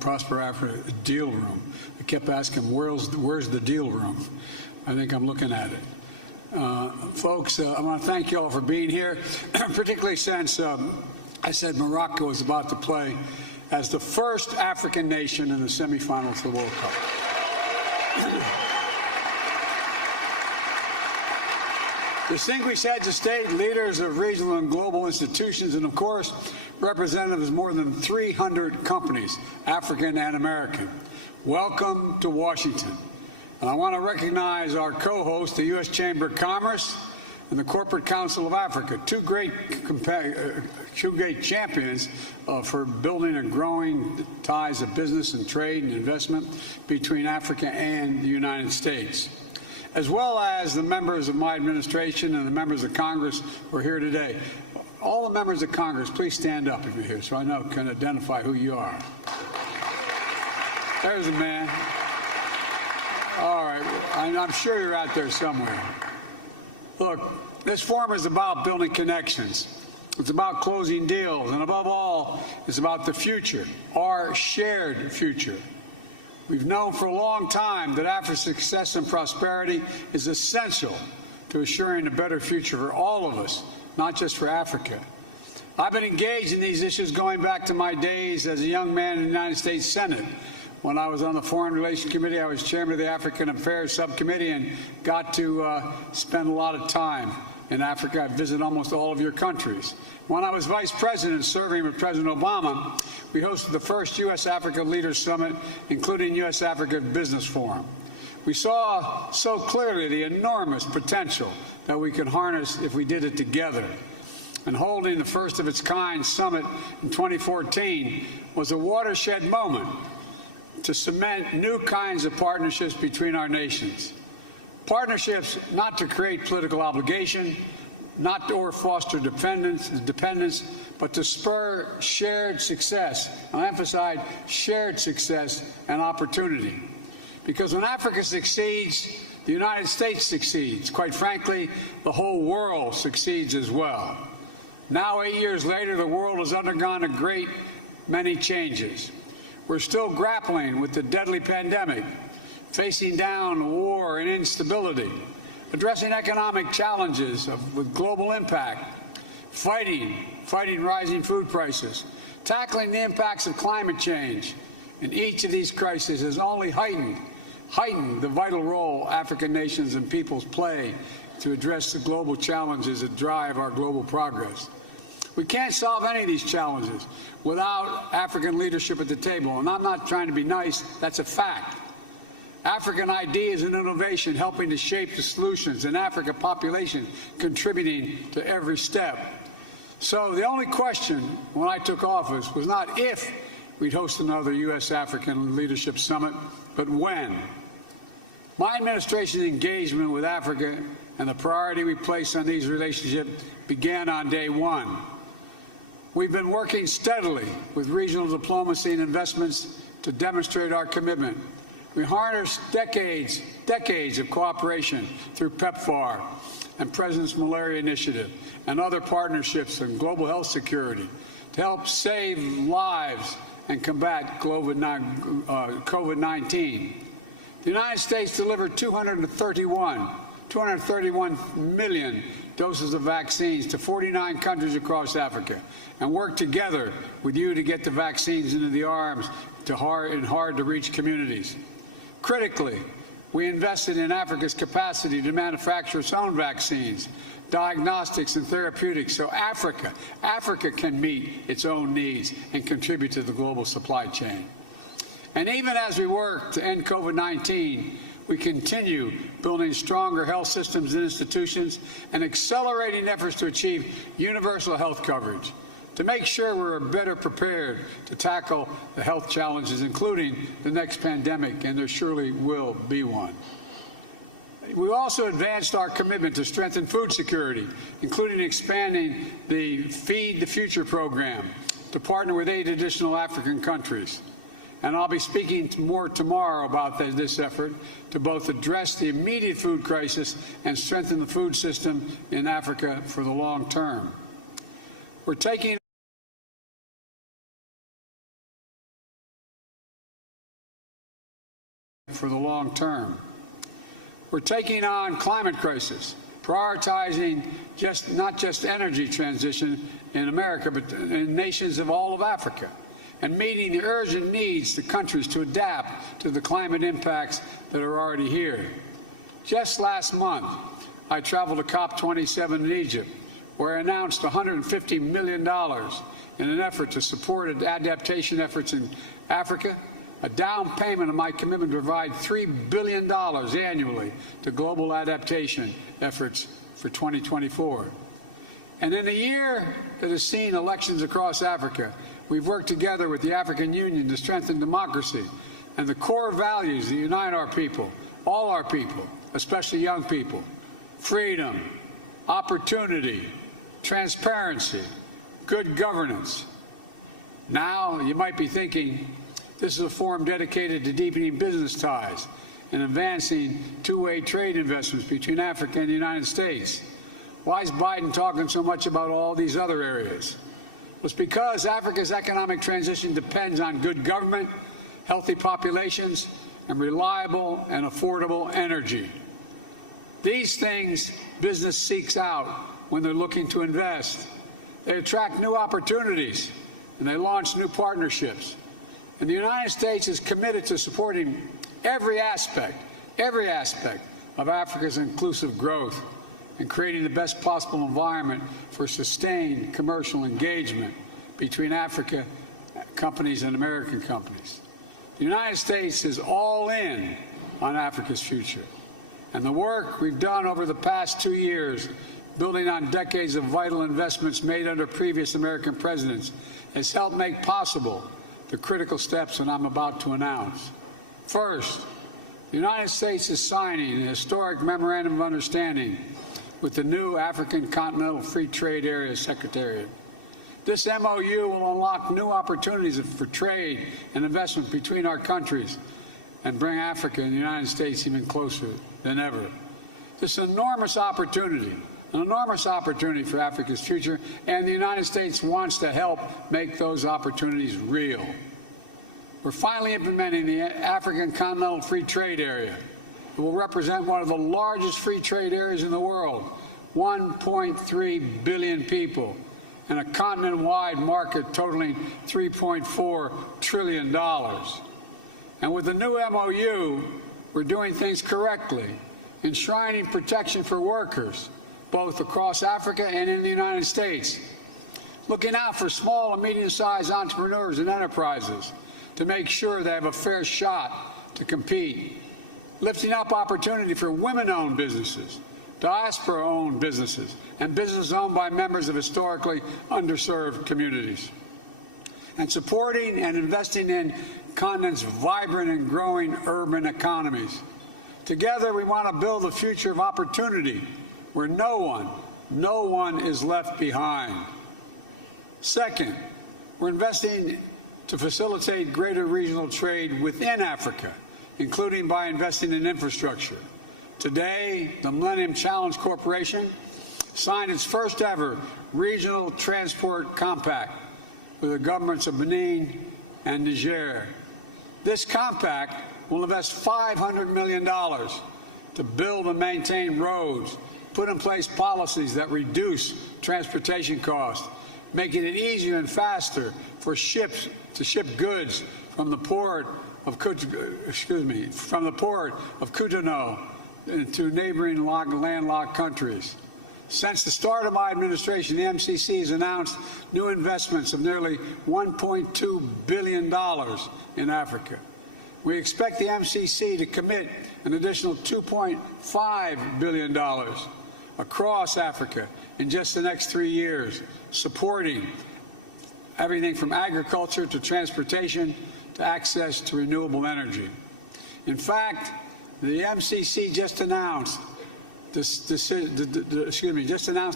Prosper Africa deal room. I kept asking, where's the deal room? I think I'm looking at it. Folks, I want to thank you all for being here, particularly since I said Morocco is about to play as the first African nation in the semifinals of the World Cup. Distinguished heads of state, leaders of regional and global institutions, and of course, representatives of more than 300 companies, African and American. Welcome to Washington. And I want to recognize our co-hosts, the U.S. Chamber of Commerce and the Corporate Council of Africa, two great champions for building and growing ties of business and trade and investment between Africa and the United States, as well as the members of my administration and the members of Congress who are here today. All the members of Congress, please stand up if you're here so I can identify who you are. There's the man. All right, I'm sure you're out there somewhere. Look, this forum is about building connections. It's about closing deals, and above all, it's about the future, our shared future. We've known for a long time that Africa's success and prosperity is essential to assuring a better future for all of us, not just for Africa. I've been engaged in these issues going back to my days as a young man in the United States Senate. When I was on the Foreign Relations Committee, I was chairman of the African Affairs Subcommittee and got to spend a lot of time in Africa. I visited almost all of your countries. When I was vice president serving with President Obama, we hosted the first U.S.-Africa Leaders Summit, including U.S.-Africa Business Forum. We saw so clearly the enormous potential that we could harness if we did it together. And holding the first of its kind summit in 2014 was a watershed moment to cement new kinds of partnerships between our nations. Partnerships not to create political obligation, not to foster dependence, but to spur shared success. I emphasize shared success and opportunity. Because when Africa succeeds, the United States succeeds. Quite frankly, the whole world succeeds as well. Now, 8 years later, the world has undergone a great many changes. We're still grappling with the deadly pandemic, facing down war and instability, addressing economic challenges with global impact, fighting rising food prices, tackling the impacts of climate change. And each of these crises has only heightened the vital role African nations and peoples play to address the global challenges that drive our global progress. We can't solve any of these challenges without African leadership at the table. And I'm not trying to be nice, that's a fact. African ideas and innovation helping to shape the solutions, and African population contributing to every step. So the only question when I took office was not if we'd host another U.S.-African Leadership Summit, but when. My administration's engagement with Africa and the priority we place on these relationships began on day one. We've been working steadily with regional diplomacy and investments to demonstrate our commitment. We harnessed decades of cooperation through PEPFAR and President's Malaria Initiative and other partnerships in global health security to help save lives and combat COVID-19. The United States delivered 231 million doses of vaccines to 49 countries across Africa and worked together with you to get the vaccines into the arms to hard-to-reach communities. Critically, we invested in Africa's capacity to manufacture its own vaccines, diagnostics, and therapeutics so Africa can meet its own needs and contribute to the global supply chain. And even as we work to end COVID-19, we continue building stronger health systems and institutions and accelerating efforts to achieve universal health coverage, to make sure we're better prepared to tackle the health challenges, including the next pandemic, and there surely will be one. We also advanced our commitment to strengthen food security, including expanding the Feed the Future program to partner with 8 additional African countries. And I'll be speaking more tomorrow about this effort to both address the immediate food crisis and strengthen the food system in Africa for the long term. We're taking for the long term. We're taking on climate crisis, prioritizing not just energy transition in America, but in nations of all of Africa, and meeting the urgent needs of countries to adapt to the climate impacts that are already here. Just last month, I traveled to COP27 in Egypt, where I announced $150 million in an effort to support adaptation efforts in Africa, a down payment of my commitment to provide $3 billion annually to global adaptation efforts for 2024. And in a year that has seen elections across Africa, we've worked together with the African Union to strengthen democracy and the core values that unite our people, all our people, especially young people: freedom, opportunity, transparency, good governance. Now, you might be thinking, this is a forum dedicated to deepening business ties and advancing two-way trade investments between Africa and the United States. Why is Biden talking so much about all these other areas? Well, it's because Africa's economic transition depends on good government, healthy populations, and reliable and affordable energy. These things business seeks out when they're looking to invest. They attract new opportunities, and they launch new partnerships. And the United States is committed to supporting every aspect of Africa's inclusive growth and creating the best possible environment for sustained commercial engagement between Africa companies and American companies. The United States is all in on Africa's future. And the work we've done over the past 2 years, building on decades of vital investments made under previous American presidents, has helped make possible the critical steps that I'm about to announce. First, the United States is signing a historic memorandum of understanding with the new African Continental Free Trade Area Secretariat. This MOU will unlock new opportunities for trade and investment between our countries and bring Africa and the United States even closer than ever. This is an enormous opportunity for Africa's future, and the United States wants to help make those opportunities real. We're finally implementing the African Continental Free Trade Area. It will represent one of the largest free trade areas in the world, 1.3 billion people, and a continent-wide market totaling $3.4 trillion. And with the new MOU, we're doing things correctly, enshrining protection for workers, both across Africa and in the United States, looking out for small and medium-sized entrepreneurs and enterprises to make sure they have a fair shot to compete, lifting up opportunity for women-owned businesses, diaspora-owned businesses, and businesses owned by members of historically underserved communities, and supporting and investing in continent's vibrant and growing urban economies. Together, we want to build a future of opportunity where no one is left behind. Second, we're investing to facilitate greater regional trade within Africa, including by investing in infrastructure. Today, the Millennium Challenge Corporation signed its first ever regional transport compact with the governments of Benin and Niger. This compact will invest $500 million to build and maintain roads, put in place policies that reduce transportation costs, making it easier and faster for ships to ship goods from the port of Cotonou to neighboring landlocked countries. Since the start of my administration, the MCC has announced new investments of nearly $1.2 billion in Africa. We expect the MCC to commit an additional $2.5 billion across Africa in just the next 3 years, supporting everything from agriculture to transportation to access to renewable energy. In fact, the MCC just announced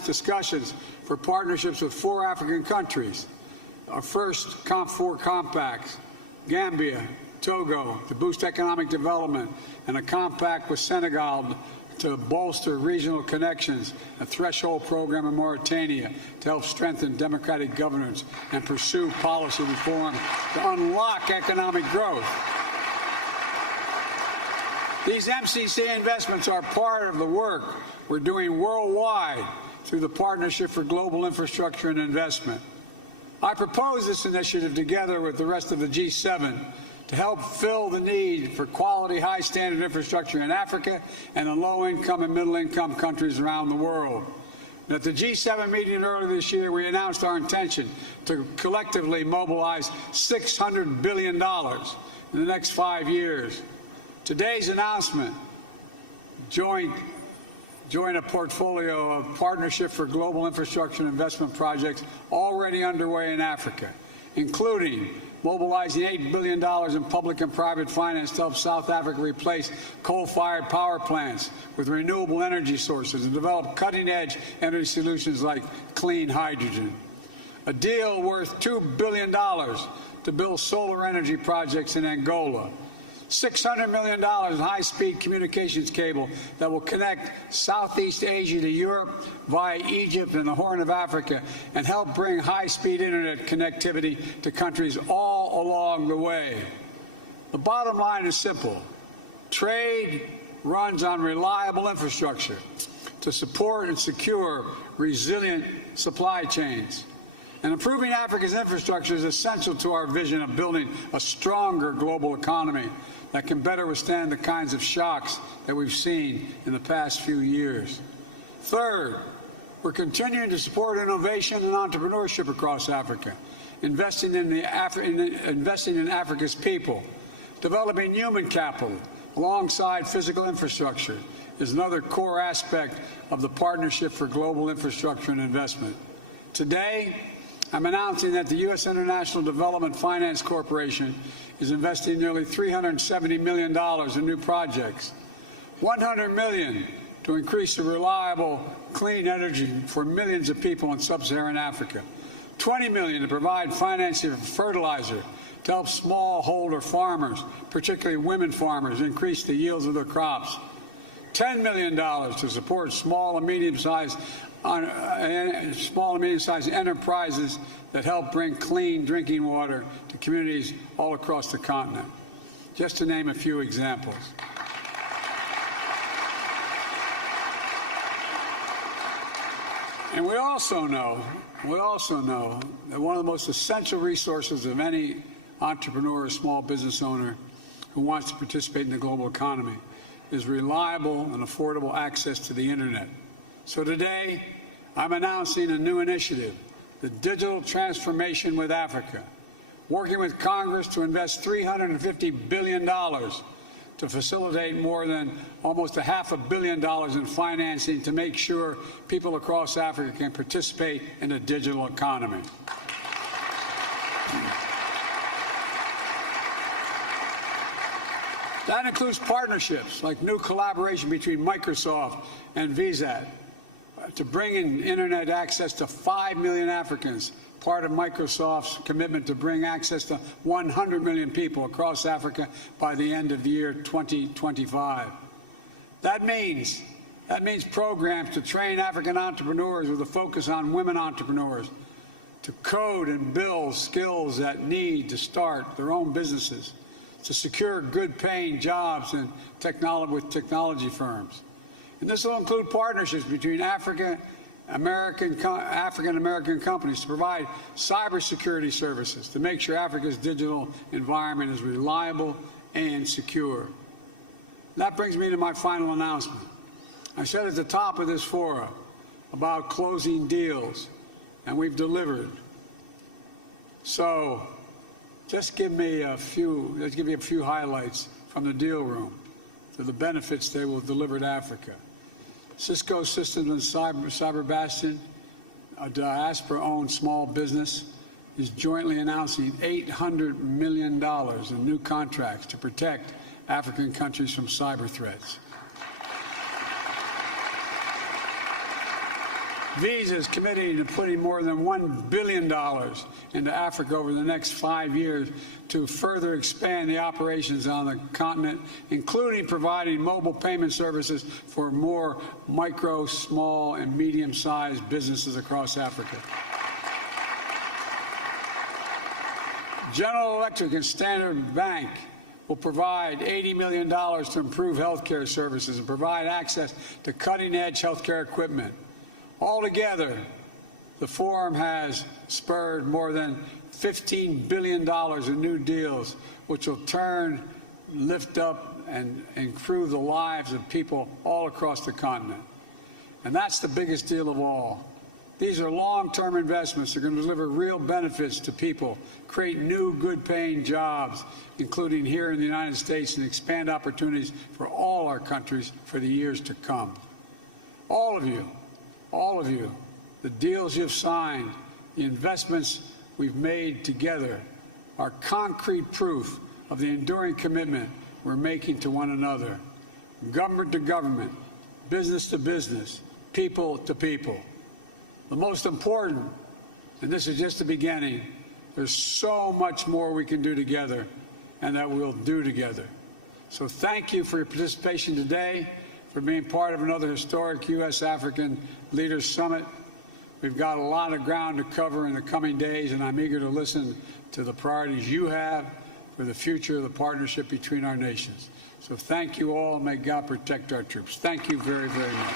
discussions for partnerships with 4 African countries. Our first COP4 compacts: Gambia, Togo, to boost economic development, and a compact with Senegal to bolster regional connections, a threshold program in Mauritania to help strengthen democratic governance and pursue policy reform to unlock economic growth. These MCC investments are part of the work we're doing worldwide through the Partnership for Global Infrastructure and Investment. I propose this initiative together with the rest of the G7 to help fill the need for quality, high-standard infrastructure in Africa and in low-income and middle-income countries around the world. And at the G7 meeting earlier this year, we announced our intention to collectively mobilize $600 billion in the next 5 years. Today's announcement join a portfolio of Partnership for Global Infrastructure and Investment projects already underway in Africa, including mobilizing $8 billion in public and private finance to help South Africa replace coal-fired power plants with renewable energy sources and develop cutting-edge energy solutions like clean hydrogen. A deal worth $2 billion to build solar energy projects in Angola. $600 million in high-speed communications cable that will connect Southeast Asia to Europe via Egypt and the Horn of Africa and help bring high-speed internet connectivity to countries all along the way. The bottom line is simple. Trade runs on reliable infrastructure to support and secure resilient supply chains. And improving Africa's infrastructure is essential to our vision of building a stronger global economy that can better withstand the kinds of shocks that we've seen in the past few years. Third, we're continuing to support innovation and entrepreneurship across Africa, investing in Africa's people. Developing human capital alongside physical infrastructure is another core aspect of the Partnership for Global Infrastructure and Investment. Today, I'm announcing that the U.S. International Development Finance Corporation is investing nearly $370 million in new projects, $100 million to increase the reliable, clean energy for millions of people in sub-Saharan Africa, $20 million to provide financing for fertilizer to help smallholder farmers, particularly women farmers, increase the yields of their crops, $10 million to support small and medium-sized enterprises that help bring clean drinking water to communities all across the continent, just to name a few examples. And we also know that one of the most essential resources of any entrepreneur or small business owner who wants to participate in the global economy is reliable and affordable access to the internet. So today, I'm announcing a new initiative, the Digital Transformation with Africa, working with Congress to invest $350 billion to facilitate more than almost $500 million in financing to make sure people across Africa can participate in a digital economy. That includes partnerships like new collaboration between Microsoft and VSAT to bring in internet access to 5 million Africans, part of Microsoft's commitment to bring access to 100 million people across Africa by the end of the year 2025. That means programs to train African entrepreneurs with a focus on women entrepreneurs to code and build skills that need to start their own businesses, to secure good-paying jobs with technology firms. And this will include partnerships between African-American companies to provide cybersecurity services to make sure Africa's digital environment is reliable and secure. That brings me to my final announcement. I said at the top of this forum about closing deals, and we've delivered. So let's give you a few highlights from the deal room to the benefits they will deliver to Africa. Cisco Systems and Cyber Bastion, a diaspora-owned small business, is jointly announcing $800 million in new contracts to protect African countries from cyber threats. Visa is committing to putting more than $1 billion into Africa over the next 5 years to further expand the operations on the continent, including providing mobile payment services for more micro, small, and medium-sized businesses across Africa. General Electric and Standard Bank will provide $80 million to improve health care services and provide access to cutting-edge health care equipment. Altogether, the forum has spurred more than $15 billion in new deals, which will lift up and improve the lives of people all across the continent. And that's the biggest deal of all. These are long-term investments that are going to deliver real benefits to people, create new good-paying jobs, including here in the United States, and expand opportunities for all our countries for the years to come. All of you, the deals you've signed, the investments we've made together are concrete proof of the enduring commitment we're making to one another, government to government, business to business, people to people. The most important, and this is just the beginning, there's so much more we can do together and that we'll do together. So thank you for your participation today, for being part of another historic U.S.-African Leaders Summit. We've got a lot of ground to cover in the coming days, and I'm eager to listen to the priorities you have for the future of the partnership between our nations. So thank you all, and may God protect our troops. Thank you very, very much.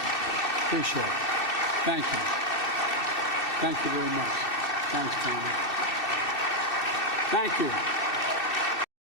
Appreciate it. Thank you. Thank you very much. Thanks, Tommy. Thank you.